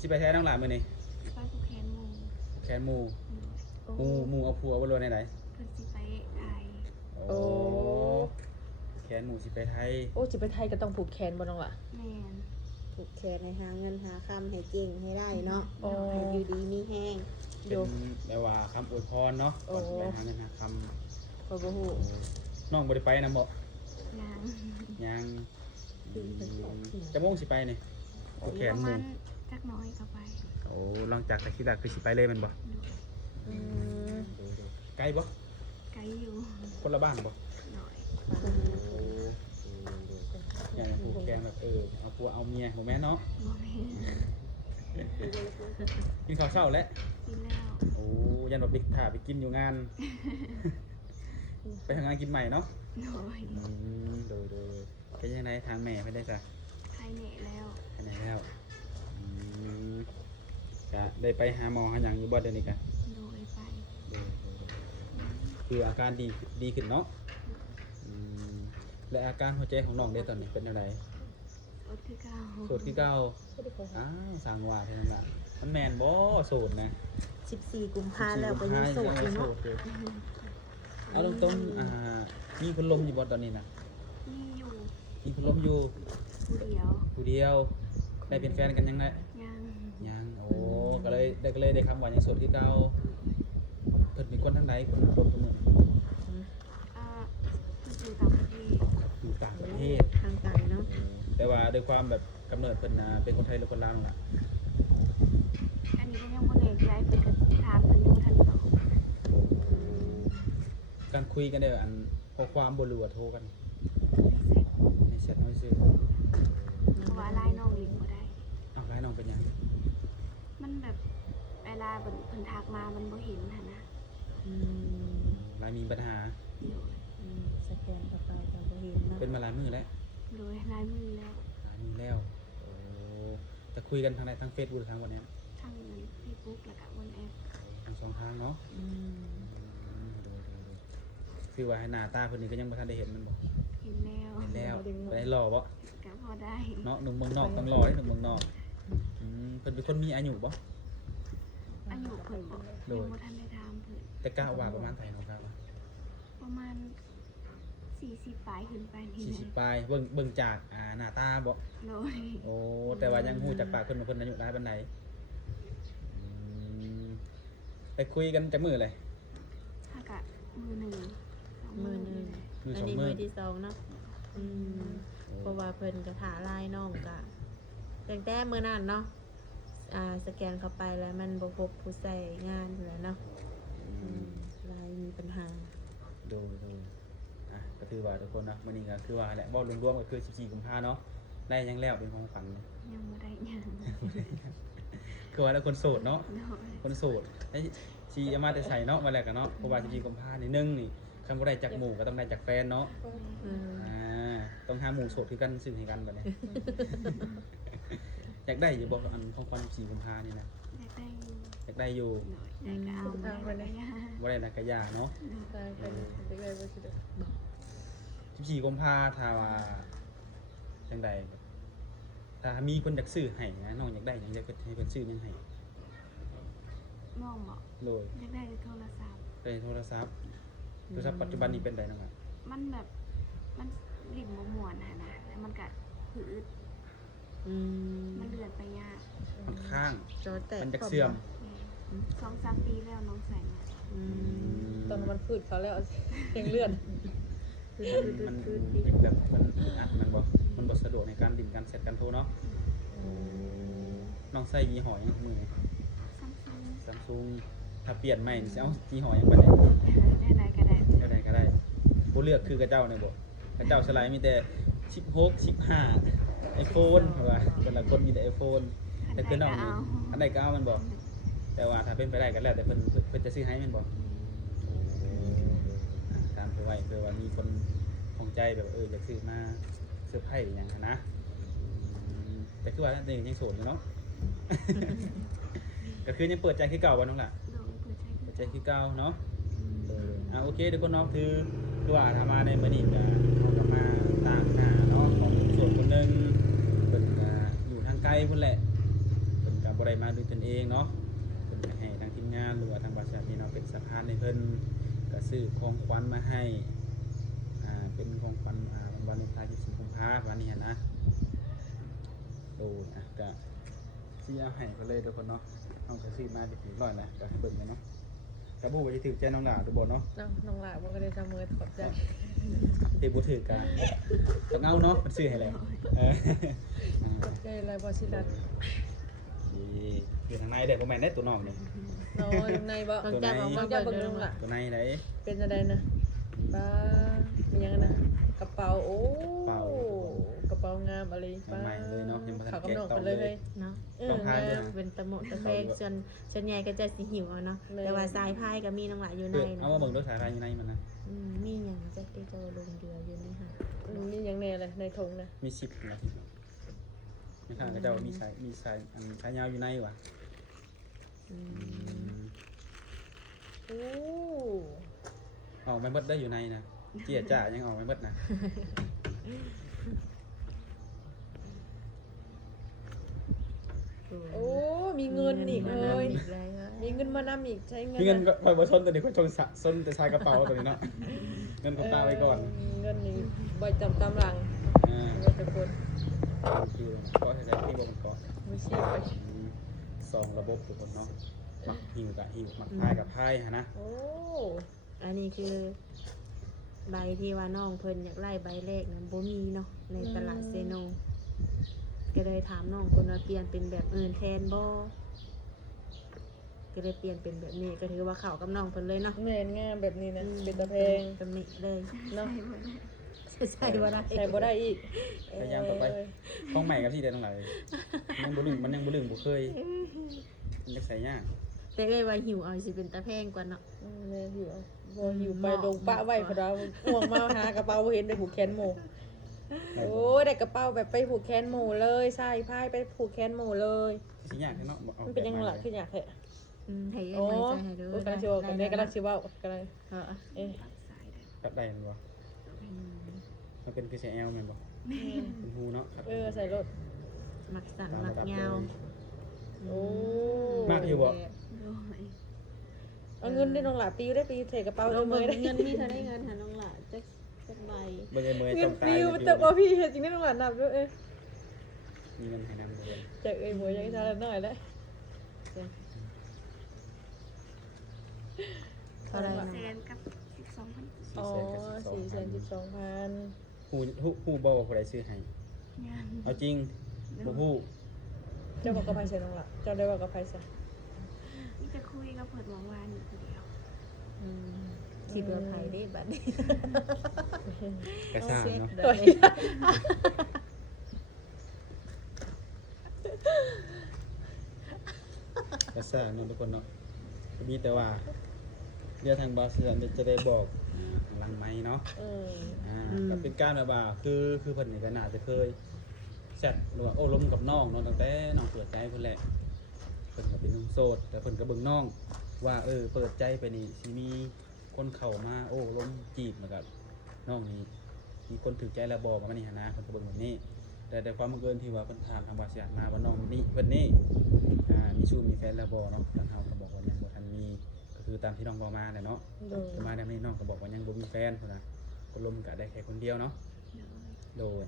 สิไปแท้น้องหลานมื้อนี้ไปผูกแขนหมู่แขนหมู่เอาผัวบ่รู้ในไหนเพิ่นสิไปไทยโอ้แขนหมู่สิไปไทยโอ้สิไปไทยก็ต้องผูกแขนบ่น้องล่ะแม่นผูกแขนให้หาเงินหาคำให้เก่งให้ได้เนาะให้อยู่ดีมีแห้งเป็นแปลว่าคำอวยพรเนาะก่อนไปหาเงินหาคำบ่ฮู้น้องบ่ได้ไปนำบ่ยังจะโมงสิไปนี่ผูกแขนหมู่จักน้อยก็ไปโอ้หลังจากตะคิดคือสิไปเลยแม่นบ่ไกลบ่ไกลอยู่คนละบ้านบ่น้อยอย่างผูกแขนแบบเอาผัวเอาเมียบ่แม่นเนาะบ่แม่นกินข้าวเช้าแล้วกินแล้วโอ้ยันว่าไปกินอยู่งานไปทำงานกินใหม่เนาะโดยเป็นยังไงทางแม่ไม่ได้จ้ะภายในแล้วจะได้ไปหาหมอหาหยังอยู่บ่เดี๋ยวนี้กะโดยไปคืออาการดีขึ้นเนาะและอาการหัวใจของน้องเด้ตอนนี้เป็นยังไงโสดคือเก่าอ้าวสร้างว่าเท่านั้นล่ะมันแม่นบ่โสดนะ14กุมภาพันธ์แล้วก็ยังโสดอยู่เนาะเอาตรงๆมีคนลมอยู่บ่ตอนนี้นะมีคนลมอยู่ผู้เดียวได้เป็นแฟนกันยังไงยังโอ้ก็เลยได้คำว่ายังโสดคือเก่าเพิ่นเป็นคนทางใดคนลมทุกมื้ออยู่ต่างประเทศทางไกลเนาะแต่ว่าด้วยความแบบกำเนิดเพิ่นเป็นคนไทยหรือคนลาวนั่นล่ะอันนี้ก็ยังบ่แน่ใจเพิ่นก็ถามเพิ่นยังบ่ทันตอบการคุยกันได้อันพอความบ่รู้ว่าโทรกันในแชทน้อยซื่อเพราะว่าไลน์น้องลิงบ่ได้อ้าวไลน์น้องเป็นหยังมันแบบเวลาเพิ่นทักมามันบ่เห็นหั่นนะไลน์มีปัญหาสแกนเข้าไปก็บ่เห็นเนาะเป็นมาหลายมื้อแล้วโดยหลายมื้อแล้วโอ้จะคุยกันทางไหนทาง Facebook ทางวันนี้ทาง Facebook แล้วก็ WhatsApp ทั้งสองทางเนาะคือว่าหน้าตาเพิ่นนี่ก็ยังบ่ทันได้เห็นมันบ่เห็นแล้วไปหล่อบ่ก็พอได้เนาะหนุ่มเมืองนอกต้องหล่อให้หนุ่มเมืองนอกเพิ่นเป็นคนมีอายุบ่อายุเพิ่นบ่ยังบ่ทันได้ถามเพิ่นแต่กะว่าประมาณเท่าไหร่เนาะกะว่าประมาณ40ปลายขึ้นไปนี่40ปลายเบิ่งจากหน้าตาบ่โดยโอ้แต่ว่ายังฮู้จากปากเพิ่นว่าเพิ่นอายุหลายปานใดไปคุยกันจักมื้อเลยถ้ากะมื้อนึงอันนี้มื้อที่2เนาะเพราะว่าเพิ่นก็ถาลายน้องก็ตั้งแต่มื้อนั้นเนาะสแกนเข้าไปแล้วมันบ่พบผู้ใช้งานอยู่แล้วเนาะลายมีปัญหาดูก็ถือว่าทุกคนนะมื้อนี้ก็คือว่าแหละเว้ารวมๆก็คือ14กุมภาพันธ์เนาะได้ยังแล้วเป็นของขวัญยังบ่ได้ยังคือว่าแล้วคนโสดเนาะคนโสดไอ้สิเอามาแต่ใส่เนาะมาแล้วกันเนาะเพราะว่า14กุมภาพันธ์นี่1นี่คันบ่ได้จากหมู่ก็ต้องได้จากแฟนเนาะต้องหาหมู่โสดคือกันซึ่งให้กันบัดนี้อยากได้อยู่บ่อันของขวัญ14กุมภาพันธ์นี่นะอยากได้อยู่ได้ก็เอาบ่ได้นะก็ย่าเนาะ14กุมภาพันธ์ถ้าว่าจังได๋ถ้ามีคนอยากซื้อให้นะน้องอยากได้หยังอยากให้เพิ่นซื้อหยังให้น้องบ่โดยอยากได้โทรศัพท์โทรศัพท์ปัจจุบันนี้เป็นไดน้องอ่ะมันแบบมันลิ้นบ่ม่วนหั่นนะแล้วมันก็ผืดมันเลื่อนไปยากมันข้างมันจะเสื่อม2-3 ปีแล้วน้องใส่มาตอนมันฝืดเขาแล้วเสียงเลือดมันแบบมันบ่สะดวกในการดิ่นการเสร็จการโทรเนาะน้องใส่ยี่ห้อยังมือSamsung ถ้าเปลี่ยนใหม่สิเอายี่ห้อยังไปได้ก็ได้บ่เลือกคือกระเจ้าเนี่ยบ่กระเจ้าสไลด์มีแต่16 15 iPhone ว่าแต่ละคนมีแต่ iPhone แต่คือน้องนี่อันใดก็เอามันบ่แต่ว่าถ้าเป็นไปได้ก็แล้วแต่เพิ่นจะซื้อให้แม่นบ่ตามไปไว้เพื่อว่ามีคนของใจแบบอยากซื้อมาเซอร์ไพรส์อย่างนะแต่คือว่ายังโสดอยู่เนาะก็คือยังเปิดใจคือเก่าบ่น้องล่ะเปิดใจคือเก่าเนาะโอเคทุกคนเนาะคือว่าถ้ามาในมื้อนี้ก็เฮาก็มาตามหาเนาะของโสดคนนึงเพิ่นก็อยู่ทางไกลพุ่นแหละเพิ่นก็บ บ่ได้มาด้วยตนเองเนาะเพิ่นก็ให้ทางทีมงานหรือว่าทางบริษัทนี่เนาะเป็นสะพานให้เพิ่นก็ซื้อของขวัญมาให้เป็นของขวัญวันวาเลนไทน์24กุมภาพันธ์วันนี้นะโอ้ก็สิเอาให้เพิ่นเลยทุกคนเนาะเฮาก็ซื้อมาเป็นที่ร้อยแล้วก็ให้เบิ่งกันเนาะก็บ่ว่าสิถูกใจน้องหลาหรือบ่เนาะ น้องหลาบ่ก็ได้ทำมือขอบใจ ที่บ่ถูกก็ต้องเอาเนาะมันซื้อให้แล้วขอบใจอะไรบ่สิรัด นี่อยู่ทางในเด้บ่แม่นได้ตัวน้องนี่ น้อยในบ่ ต้องจับออก ต้ มา องจับ เบิ่ เบิ่ ง ง เด้อ น้องหลา ตัวในไหน เป็นจังไดนะป้ามีหยังนะกระเป๋าโอ้กระเป๋างามอะไรป้าเขากำนองกันเลย เนาะ ต้องพาด้วยนะ เป็นตะโมตะแฟงส่วนใหญ่ก็จะสิหิวเอาเนาะแต่ว่าสายพายก็มีน้องหลายอยู่ใน เอามาเบิ่งด้วยสายพายอยู่ในมันนะ มีหยังจะได้เจ้าลงเรืออยู่นี่ค่ะ มีหยังแน่เลยในธงนะ มี10นาทีไม่ข้างก็เจ้ามีสายอันขายาวอยู่ในว่ะ โอ้ ออกไม่เบิดได้อยู่ในนะเจี๊ยจ่ายังออกไม่เบิดนะ โอ้มีเงินอีกเลยมีเงินมานำอีกใช้เงิน มีเงินก็คอยบ่ซนตัวนี้คอยชงสะซนแต่ชายกระเป๋าตัวนี้เนาะเงินของตาไว้ก่อน เงินนี่ใบจำตามหลัง อ่า เงินตะกน คือก็ใช้ที่บ่มันก็ มือชีพไป สองระบบทุกคนเนาะหมักหิวกับหิวหมักพายกับพายฮะนะ โอ้ อันนี้คือใบที่ว่าน้องเพิ่นอยากไล่ใบแรกนั้นบ่มีเนาะในตลาดเซโนก็เลยถามน้องคนว่าเปลี่ยนเป็นแบบอื่นแทนบ่ก็เลยเปลี่ยนเป็นแบบนี้ก็ถือว่าเข้ากับน้องเพิ่นเลยเนาะ แม่นงามแบบนี้นะเป็นตะเพง ตำหนิเลย เนาะ ใช่บ่ได้ ใส่บ่ได้อีก พยายามต่อไปห้องใหม่กับที่เดินตรงไหนยังบ่ลืมมันยังบ่ลืมบ่เคยมันจะใส่ยาก แต่เอ้ยว่าหิวเอาสิเป็นตะแพงกว่าเนาะ แม่หิวบ่หิวไปลงปะไว้พอดาวห่วงมาหากระเป๋าบ่เห็นได้ผูกแขนหมู่โอ้ยได้กระเป๋าแบบไปผูกแขนหมู่เลยใส่พายไปผูกแขนหมู่เลย สิยากเนาะ มันเป็นยังไงล่ะคืออยากแท้ ให้เอ้ โอ้ ยมาใส่ให้เด้อก ำลังสิว่ากันได้กำลังสิเว้ากันเลย เออ เอ๊ะ กับได้มันบ่มันเป็นคือใส่แอลแม่นบ่เป็นฮูเนาะ ใส่รถ มักสั่นมักยาว โอ้ มากอยู่บ่ เอาเงินได้น้องหลาปิวได้ปิวใส่กระเป๋า เอา เม เบิ่ง ยได้ เงินมีเท่าได้เงินหาน้องหล่ะจักใบ เบิ่งไอ้เมย์ เงิ ต้ น องตาย ปิวแต่ว่าพี่เฮ็ดจริงได้น้องหลานับด้วย มีเงินให้นำเลย จากเอ้ยหมวยยังจะหน่อยแล้ว เท่าไหร่ แส นะ นกับ12,000 อ๋อ412,000 ฮู้บ่ว่าผู้ใดซื้อให้ ยัง เอาจริงบ่ฮู้ เจ้าบอกกับไผใส่น้องหลาเจ้าได้บอกกับไผใส่ นี่จะคุยกับเพิ่นเมื่อวานอยู่คนเดียว สิเบื่อไผเด้บัดนี้ กระซ่างเนาะ ตัว กระซ่างเนาะทุกคนเนาะมีแต่ว่าเดี๋ยวทางบาสจะได้บอกหลังไม้เนาะก็เป็นการแบบว่าคือเพิ่นนี่ก็น่าจะเคยแซดหรือว่าโอ้ล้มกับน้องเนาะตั้งแต่น้องเปิดใจเพิ่นแหละเพิ่นก็เป็นหนุ่มโสดแต่เพิ่นก็เบิ่งน้องว่าเปิดใจไปนี่สิมีคนเข้ามาโอ้ล้มจีบแล้วก็น้องนี่มีคนถูกใจแล้วบอกว่านี่หั่นนะเพิ่นก็เบิ่งแบบนี้แต่ความบังเอิญที่ว่าเพิ่นถามทางบาสมาว่าน้องนี่เพิ่นนี่มีชู้มีแฟนแล้วบ่เนาะทางเฮาก็บอกว่ายังบ่ทันมีก็คือตามที่น้องบอกมาแหละเนาะแต่มาได้นี้น้องก็บอกว่ายังบ่มีแฟนพุ่นน่ะคนลมก็ได้แค่คนเดียวเนาะโดย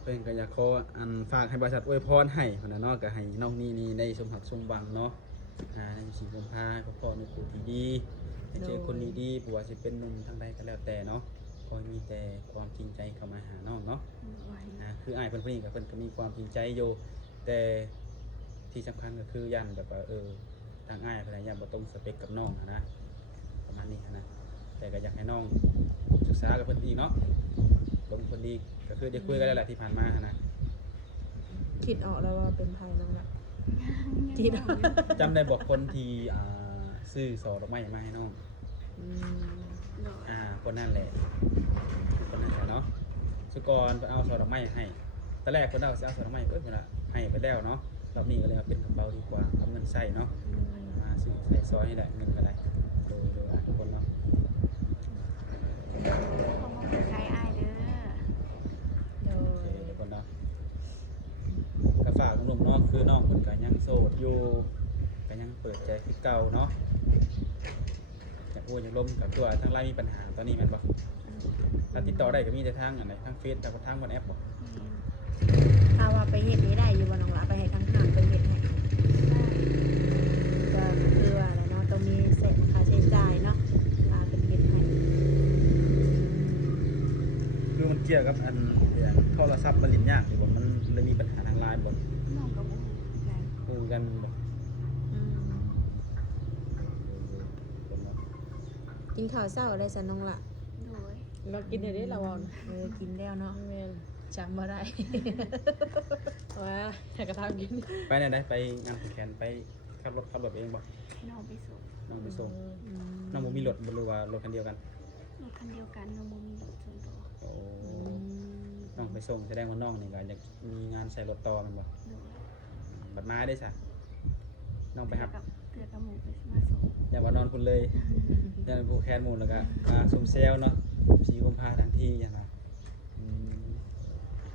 เพิ่นก็อยากขออันฝากให้บริษัทอวยพรให้พุ่นน่ะเนาะก็ให้น้องนี่ได้สมหักสมหวังเนาะในสิ่งกุมภาพ่อในผู้ที่ดีให้เจอคนดีๆบ่ว่าสิเป็นหนุ่มทางใดก็แล้วแต่เนาะขอให้มีแต่ความจริงใจเข้ามาหาน้องเนาะคืออ้ายเพิ่นผู้นี้ก็เพิ่นก็มีความจริงใจอยู่แต่ที่สำคัญก็คือยันแบบว่าทางอ้ายเพิ่นยันบ่ตรงสเปคกับน้องนะประมาณนี้นะแต่ก็อยากให้น้องศึกษากับเพิ่นอีกเนาะลงเพิ่นอีกก็คือได้คุยกันแล้วแหละที่ผ่านมานะ คิดออกแล้วว่าเป็นไผน้องหล่ะคิดออก จำได้บอกคนที่ซื้อสอดอกไม้มาให้น้องคนนั่นแหละเนาะสุกรเพิ่นเอาสอดอกไม้ให้ตอนแรกเพิ่นเอาสิเอาสอดอกไม้เพิ่นน่ะให้ไปแล้วเนาะรอบนี้ก็เลยเอาเป็นกระเป๋าดีกว่าเอาเงินใส่เนาะมาซื้อใส่ซอยนี่แหละเงินก็ได้โดยทุกคนเนาะ เขามาเปิดใจอ้ายเด้อ โอเคทุกคนเนาะก็ฝากหนุ่มๆเนาะ คือน้องเพิ่นก็ยังโสดอยู่ก็ยังเปิดใจคือเก่าเนาะอยากพูดอยากล้มกับตัวทางไลน์มีปัญหาตอนนี้แม่นบ่ถ้าติดต่อได้ก็มีแต่ทางอันไหนทางเฟซทางทางบนแอปบ่ ถ้าว่าไปเฮ็ดนี้ได้อยู่บ่น้องหละไปให้ทางห้างไปเฮ็ดให้ก็คือว่าอะไรเนาะต้องมีเสร็จค่าใช้จ่ายเนาะค่าเป็นเฮ็ดให้ คือมันเกี่ยวกับอันอย่างโทรศัพท์มันลิ้นยากอยู่บ่มันเลยมีปัญหาทางไลน์บ่ น้องก็บ่ฮู้คือกัน คือกันบ่ อืม คนเนาะ กินข้าวเช้าได้ซะน้องหละ โดย เรากินได้เราเอา กินแล้วเนาะ แม่น จำบ่ได้ ว่าให้กระทำกิน ไปไหนได้ไปงานผูกแขนไปขับรถเองบ่ น้องไปส่ง น้องไปส่งน้องบ่มีรถบ่หรือว่ารถคันเดียวกัน รถคันเดียวกันน้องบ่มีรถส่วนตัว โอ้น้องไปส่งแสดงว่าน้องนี่ก็อยากมีงานใส่รถต่อแมันบ่ โดย บัดมาได้ซะน้องไปรับ เตือกับหมู่ไปมาส่ง อย่าว่านอนพุ่นเลยอย่าผูกแขนหมู่แล้วก็มาซุ่มแซวเนาะสีกุมภาทันทีอย่างว่า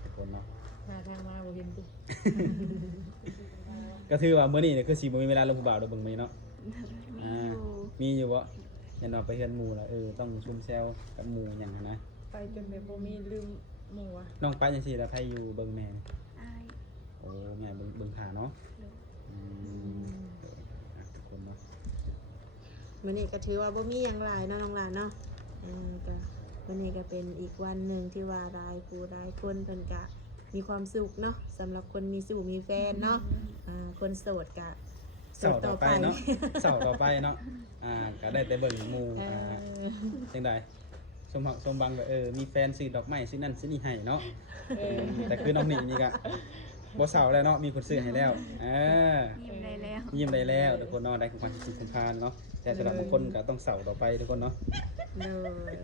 ทุกคนเนาะ หาทางมาบ่เห็นติ ก็ถือว่ามื้อนี้เนี่ยคือสิบ่มีเวลาลงผู้บ่าวเด้อเบิ่งมื้อนี้เนาะ มีอยู่มีอยู่บ่ยันว่าไปเฮือนหมู่ล่ะต้องซุ่มแซวกับหมู่หยังหั้นนะ ไปจนแบบบ่มีลืมหมู่ว่ะ น้องไปจังซี่แล้วใครอยู่เบิ่งแม่นี่ อาย โอ้แม่เบิ่งท่าเนาะ โดย อืมทุกคนเนาะ มื้อนี้ก็ถือว่าบ่มีหยังหลายเนาะน้องหลานเนาะก็วันนี้ก็เป็นอีกวันหนึ่งที่ว่าหลายผู้หลายคนเพิ่นก็มีความสุขเนาะสำหรับคนมีสู่มีแฟนเนาะคนโสดก็ เสาร์ต่อไปเนาะเสาร์ต่อไปเนาะก็ได้แต่เบิ่งหมู่จังได๋สมหวังสมบังก็มีแฟนซื้อดอกไม้ซื้อนั่นซื้อนี่ให้เนาะแต่คือน้องนี่ก็บ่เสาร์แล้วเนาะมีคนซื้อให้แล้วยิ้มได้แล้ว ยิ้มได้แล้วทุกคนเนาะได้ของขวัญที่คุ้มค่าเนาะแต่สำหรับบางคนก็ต้องเสาร์ต่อไปทุกคนเนาะ เลย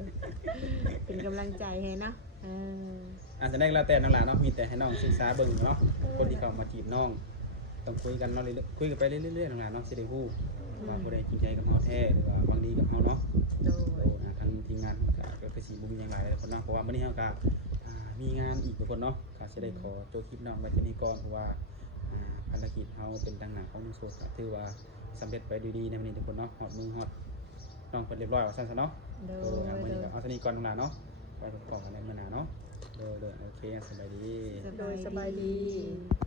เป็นกำลังใจให้เนาะอาจจะได้แล้วแต่น้องหลานเนาะมีแต่ให้น้องศึกษาเบิ่งเนาะคนที่เข้ามาจีบน้องต้องคุยกันเนาะเรื่อยๆคุยกันไปเรื่อยๆน้องหลานเนาะสิได้ฮู้ว่าผู้ใดจริงใจกับเฮาแท้หรือว่าหวังดีกับเฮาเนาะ โดย ทางทีมงานก็คือสิบ่มีหยังหลายทุกคนเนาะเพราะว่ามื้อนี้เฮาก็มีงานอีกทุกคนเนาะก็สิได้ขอโจคลิปน้องไว้ที่นี่ก่อนเพราะว่าภารกิจเฮาเป็นทางหน้าของมุโซก็ถือว่าสำเร็จไปด้วยดีในวันนี้ทุกคนเนาะฮอดมือฮอดน้องเพิ่นเรียบร้อยว่าซั่นซะเนาะ โด มื้อนี้ ย ก็เอาเท่านี้ก่อนน้องหลานเนาะไปพบกันในมื้อหน้าเนาะโดยโอเคสบายดี โดยสบายดี